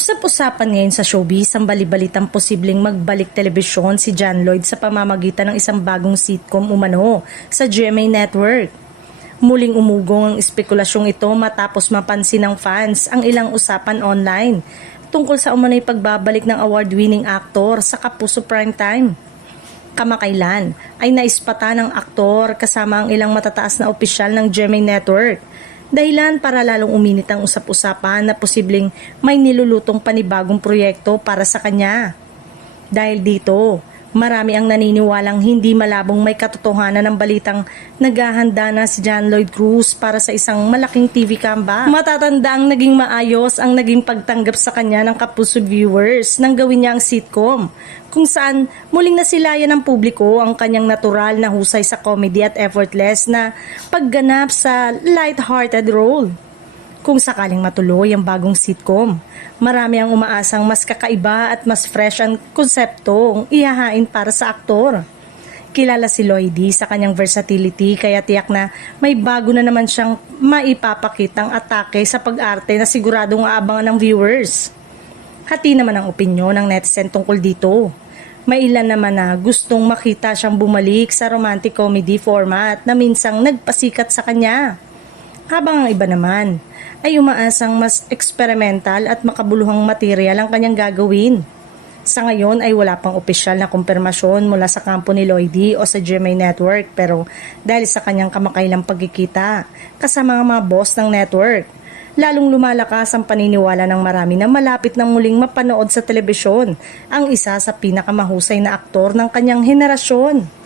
Usap-usapan ngayon sa showbiz ang balibalitang posibleng magbalik telebisyon si John Lloyd sa pamamagitan ng isang bagong sitcom umano sa GMA Network. Muling umugong ang espekulasyong ito matapos mapansin ng fans ang ilang usapan online tungkol sa umano'y pagbabalik ng award-winning aktor sa Kapuso Primetime. Kamakailan ay naispata ng aktor kasama ang ilang matataas na opisyal ng GMA Network. Dahilan para lalong uminit ang usap-usapan na posibleng may nilulutong panibagong proyekto para sa kanya. Dahil dito, marami ang naniniwalang hindi malabong may katotohanan ng balitang naghahanda na si John Lloyd Cruz para sa isang malaking TV comeback. Matatandang naging maayos ang naging pagtanggap sa kanya ng Kapuso viewers nang gawin niya ang sitcom, kung saan muling nasilayan ng publiko ang kanyang natural na husay sa comedy at effortless na pagganap sa light-hearted role. Kung sakaling matuloy ang bagong sitcom, marami ang umaasang mas kakaiba at mas fresh ang konseptong ihahain para sa aktor. Kilala si Lloydie sa kanyang versatility kaya tiyak na may bago na naman siyang maipapakitang atake sa pag-arte na siguradong aabangan ng viewers. Hati naman ang opinyon ng netizen tungkol dito. May ilan naman na gustong makita siyang bumalik sa romantic comedy format na minsang nagpasikat sa kanya. Habang ang iba naman ay umaasang mas experimental at makabuluhang material ang kanyang gagawin. Sa ngayon ay wala pang opisyal na kumpirmasyon mula sa kampo ni Lloydie o sa GMA Network, pero dahil sa kanyang kamakailang pagkikita kasama ang mga boss ng network, lalong lumalakas ang paniniwala ng marami na malapit nang muling mapanood sa telebisyon ang isa sa pinakamahusay na aktor ng kanyang henerasyon.